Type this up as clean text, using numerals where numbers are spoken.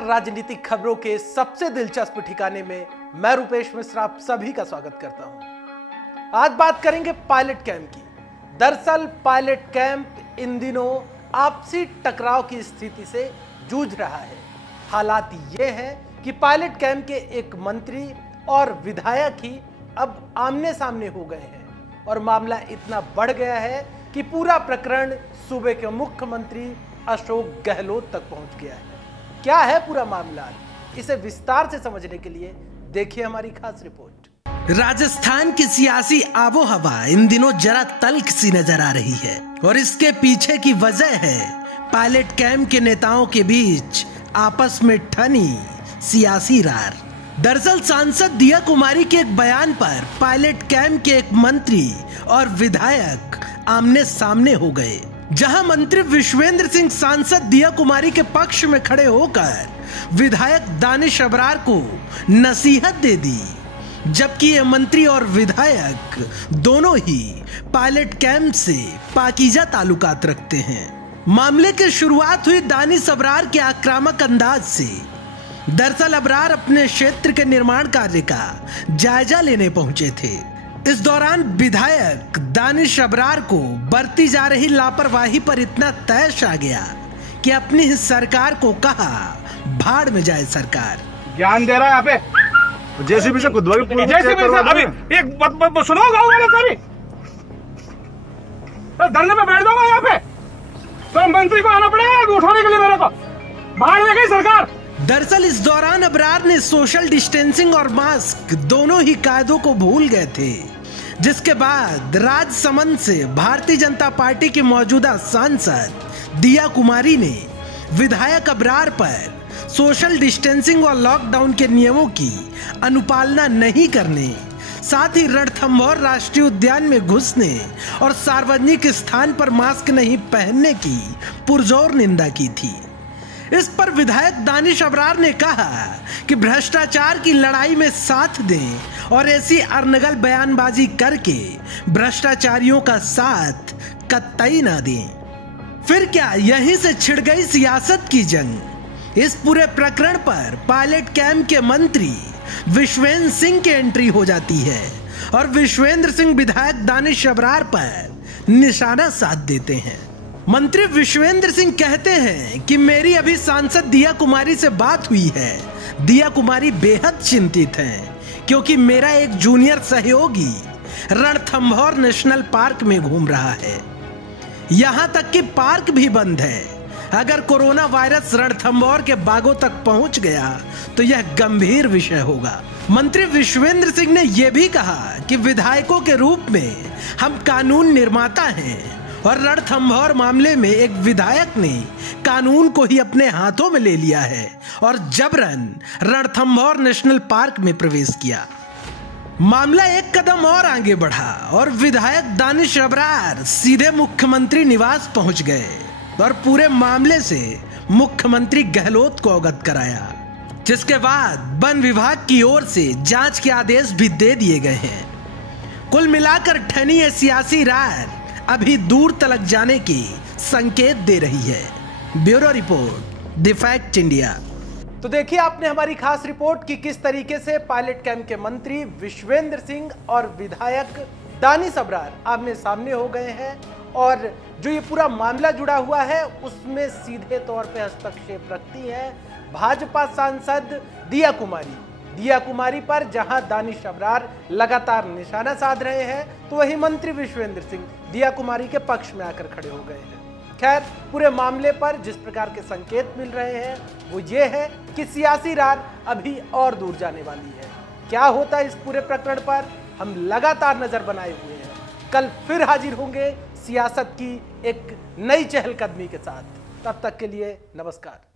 नमस्कार। राजनीतिक खबरों के सबसे दिलचस्प ठिकाने में मैं रुपेश मिश्रा आप सभी का स्वागत करता हूं। आज बात करेंगे पायलट कैंप की। दरअसल पायलट कैंप इन दिनों आपसी टकराव की स्थिति से जूझ रहा है। हालात ये हैं कि पायलट कैंप के एक मंत्री और विधायक ही अब आमने सामने हो गए हैं और मामला इतना बढ़ गया है कि पूरा प्रकरण सूबे के मुख्यमंत्री अशोक गहलोत तक पहुंच गया है। क्या है पूरा मामला, इसे विस्तार से समझने के लिए देखिए हमारी खास रिपोर्ट। राजस्थान की सियासी आबो हवा इन दिनों जरा तल्ख सी नजर आ रही है और इसके पीछे की वजह है पायलट कैंप के नेताओं के बीच आपस में ठनी सियासी रार। दरअसल सांसद दिया कुमारी के एक बयान पर पायलट कैंप के एक मंत्री और विधायक आमने सामने हो गए। जहां मंत्री विश्वेंद्र सिंह सांसद दिया कुमारी के पक्ष में खड़े होकर विधायक दानिश अबरार को नसीहत दे दी, जबकि ये मंत्री और विधायक दोनों ही पायलट कैंप से पाकीज़ा ताल्लुकात रखते हैं। मामले की शुरुआत हुई दानिश अबरार के आक्रामक अंदाज से। दरअसल अबरार अपने क्षेत्र के निर्माण कार्य का जायजा लेने पहुंचे थे। इस दौरान विधायक दानिश अबरार को बरती जा रही लापरवाही पर इतना तैश आ गया कि अपनी ही सरकार को कहा भाड़ में जाए सरकार। ज्ञान दे रहा है यहाँ पे जेसीबी से खुदवा के अभी एक बात सुनो गाँव वाले से भी तो धरने पे बैठ जाऊंगा यहाँ पे तो मंत्री को आना पड़ेगा उठाने के लिए मेरे को। भाड़ में गई सरकार। दरअसल इस दौरान अबरार ने सोशल डिस्टेंसिंग और मास्क दोनों ही कायदों को भूल गए थे, जिसके बाद राजसमंद से भारतीय जनता पार्टी की मौजूदा सांसद दिया कुमारी ने विधायक अबरार पर सोशल डिस्टेंसिंग और लॉकडाउन के नियमों की अनुपालना नहीं करने, साथ ही रणथंभौर राष्ट्रीय उद्यान में घुसने और सार्वजनिक स्थान पर मास्क नहीं पहनने की पुरजोर निंदा की थी। इस पर विधायक दानिश अबरार ने कहा कि भ्रष्टाचार की लड़ाई में साथ दें और ऐसी अरनगल बयानबाजी करके भ्रष्टाचारियों का साथ कतई ना दें। फिर क्या यहीं से छिड़ गई सियासत की जंग। इस पूरे प्रकरण पर पायलट कैंप के मंत्री विश्वेंद्र सिंह की एंट्री हो जाती है और विश्वेंद्र सिंह विधायक दानिश अबरार पर निशाना साध देते हैं। मंत्री विश्वेंद्र सिंह कहते हैं कि मेरी अभी सांसद दिया कुमारी से बात हुई है। दिया कुमारी बेहद चिंतित हैं क्योंकि मेरा एक जूनियर सहयोगी रणथंभौर नेशनल पार्क में घूम रहा है। यहां तक कि पार्क भी बंद है। अगर कोरोना वायरस रणथंभौर के बागों तक पहुंच गया तो यह गंभीर विषय होगा। मंत्री विश्वेंद्र सिंह ने यह भी कहा कि विधायकों के रूप में हम कानून निर्माता हैं और रणथंभौर मामले में एक विधायक ने कानून को ही अपने हाथों में ले लिया है और जबरन रणथंभौर नेशनल पार्क में प्रवेश किया। मामला एक कदम और आगे बढ़ा और विधायक दानिश अबरार सीधे मुख्यमंत्री निवास पहुंच गए और पूरे मामले से मुख्यमंत्री गहलोत को अवगत कराया, जिसके बाद वन विभाग की ओर से जांच के आदेश भी दे दिए गए हैं। कुल मिलाकर ठनी है सियासी रार अभी दूर तलक जाने की संकेत दे रही है। Bureau report, the fact India. तो देखिए आपने हमारी खास रिपोर्ट की किस तरीके से पायलट कैंप के मंत्री विश्वेंद्र सिंह और विधायक दानिश अबरार आमने सामने हो गए हैं और जो ये पूरा मामला जुड़ा हुआ है उसमें सीधे तौर पे हस्तक्षेप रखती है भाजपा सांसद दिया कुमारी पर जहां दानिश अबरार लगातार निशाना साध रहे हैं, तो वही मंत्री विश्वेंद्र सिंह दिया कुमारी के पक्ष में आकर खड़े हो गए हैं। खैर, पूरे मामले पर जिस प्रकार के संकेत मिल रहे हैं वो ये है कि सियासी रार अभी और दूर जाने वाली है। क्या होता है इस पूरे प्रकरण पर हम लगातार नजर बनाए हुए हैं। कल फिर हाजिर होंगे सियासत की एक नई चहलकदमी के साथ। तब तक के लिए नमस्कार।